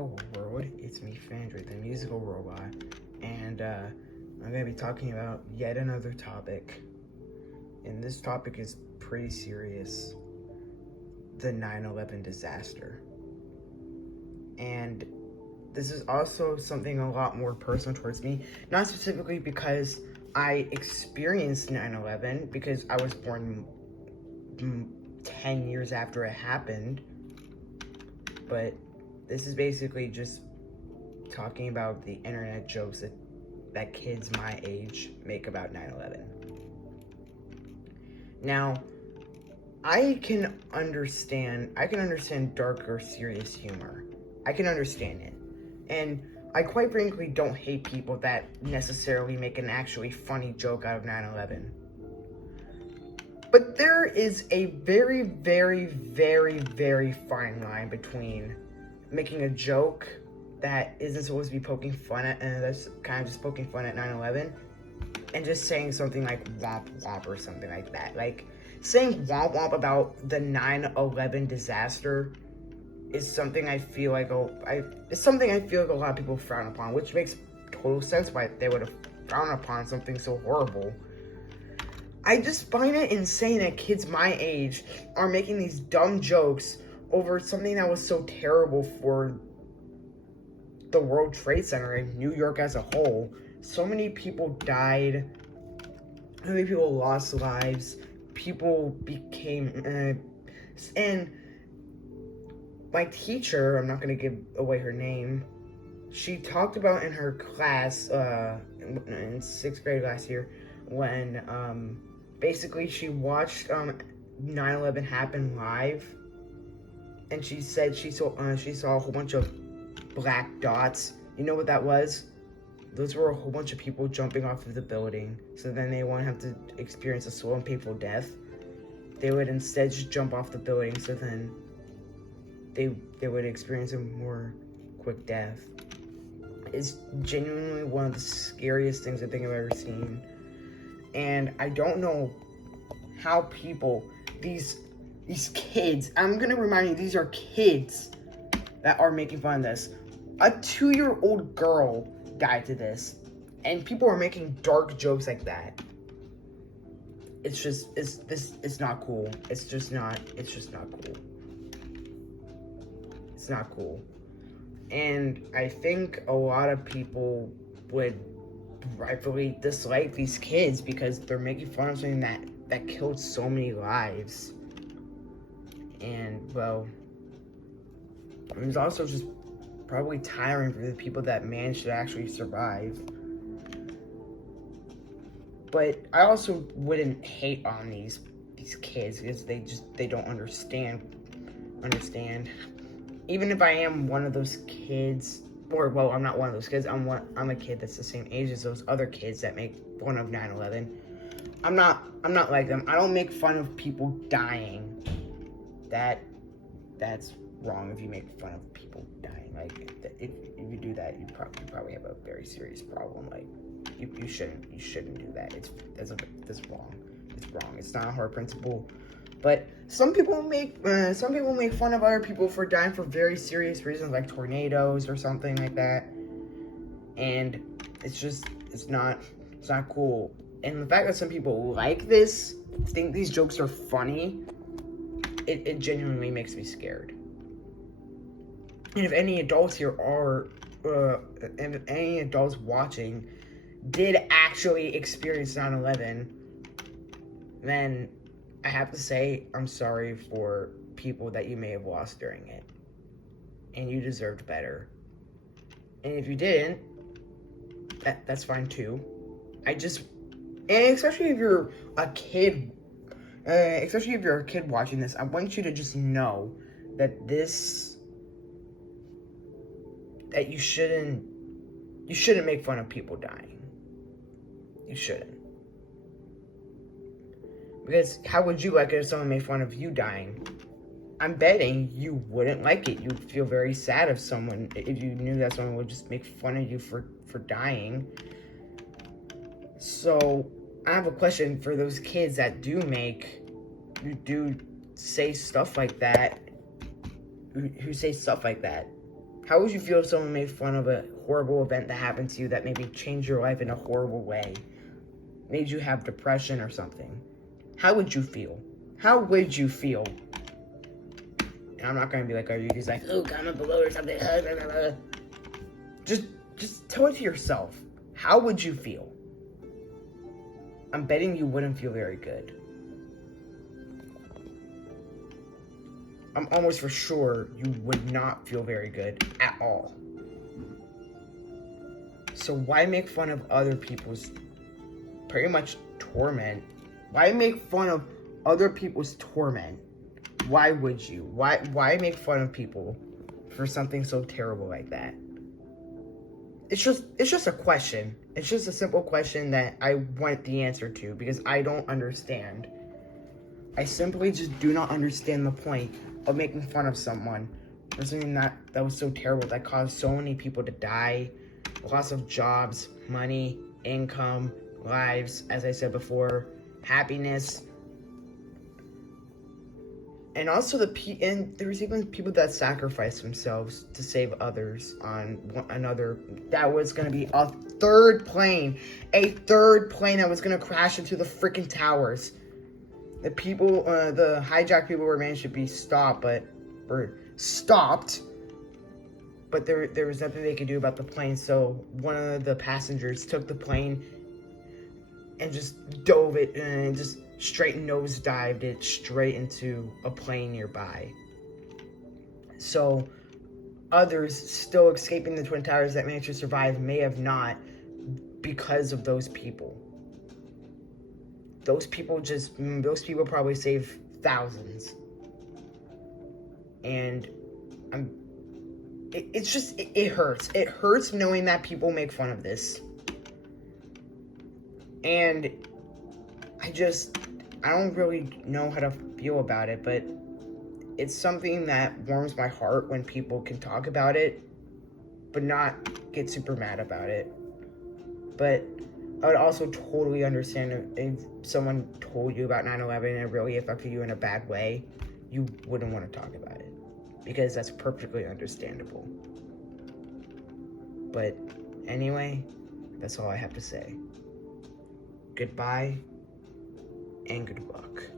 Hello world, it's me Fandra, the musical robot, and I'm going to be talking about yet another topic, and this topic is pretty serious, the 9/11 disaster. And this is also something a lot more personal towards me, not specifically because I experienced 9/11, because I was born 10 years after it happened, but this is basically just talking about the internet jokes that kids my age make about 9/11. Now, I can understand darker, serious humor. I can understand it. And I quite frankly don't hate people that necessarily make an actually funny joke out of 9/11. But there is a very, very, very, very fine line between making a joke that isn't supposed to be poking fun at, and that's kind of just poking fun at 9/11, and just saying something like womp womp or something like that. Like, saying womp womp about the 9/11 disaster is something I feel like a lot of people frown upon, which makes total sense why they would have frowned upon something so horrible. I just find it insane that kids my age are making these dumb jokes over something that was so terrible for the World Trade Center and New York as a whole. So many people died. So many people lost lives. People became... and my teacher, I'm not going to give away her name, she talked about in her class in 6th grade last year when basically she watched 9/11 happen live, and she said she saw a whole bunch of black dots. You know what that was? Those were a whole bunch of people jumping off of the building, so then they won't have to experience a slow and painful death. They would instead just jump off the building, so then they would experience a more quick death. It's genuinely one of the scariest things I think I've ever seen. And I don't know how people, these kids, I'm gonna remind you, these are kids that are making fun of this. A 2-year-old girl died to this, and people are making dark jokes like that. It's not cool. It's just not cool. It's not cool. And I think a lot of people would rightfully dislike these kids because they're making fun of something that killed so many lives. And, well, it was also just probably tiring for the people that managed to actually survive. But I also wouldn't hate on these kids because they don't understand. Even if I am one of those kids, or, well, I'm not one of those kids, I'm a kid that's the same age as those other kids that make fun of 9/11. I'm not like them. I don't make fun of people dying. That's wrong if you make fun of people dying. Like, if you do that, you probably have a very serious problem. Like, you shouldn't do that. That's wrong. It's wrong. It's not a hard principle. But some people make fun of other people for dying for very serious reasons, like tornadoes or something like that. And it's not cool. And the fact that some people like this, think these jokes are funny, it genuinely makes me scared. And if any adults here and if any adults watching did actually experience 9/11, then I have to say I'm sorry for people that you may have lost during it. And you deserved better. And if you didn't, that's fine too. And especially if you're a kid, watching this, I want you to just know that that you shouldn't make fun of people dying. You shouldn't. Because how would you like it if someone made fun of you dying? I'm betting you wouldn't like it. You'd feel very sad if you knew that someone would just make fun of you for dying. So, I have a question for those kids that do say stuff like that, who say stuff like that. How would you feel if someone made fun of a horrible event that happened to you that maybe changed your life in a horrible way? Made you have depression or something? How would you feel? How would you feel? And I'm not gonna be like, are you just like, oh, comment below or something? Just tell it to yourself. How would you feel? I'm betting you wouldn't feel very good. I'm almost for sure you would not feel very good at all. So why make fun of other people's pretty much torment? Why make fun of other people's torment? Why would you? Why make fun of people for something so terrible like that? It's just a question. It's just a simple question that I want the answer to because I don't understand. I simply just do not understand the point of making fun of someone for something that was so terrible, that caused so many people to die, loss of jobs, money, income, lives, as I said before, happiness. And also and there was even people that sacrificed themselves to save others on another. That was going to be a third plane that was going to crash into the freaking towers. The hijacked people were managed to be stopped, but there was nothing they could do about the plane. So one of the passengers took the plane and just dove it and just straight nosedived it straight into a plane nearby. So others still escaping the Twin Towers that managed to survive may have not, because of those people. Those people probably saved thousands. And it hurts. It hurts knowing that people make fun of this. And I don't really know how to feel about it, but it's something that warms my heart when people can talk about it, but not get super mad about it. But I would also totally understand if someone told you about 9/11 and it really affected you in a bad way, you wouldn't want to talk about it, because that's perfectly understandable. But anyway, that's all I have to say. Goodbye and good luck.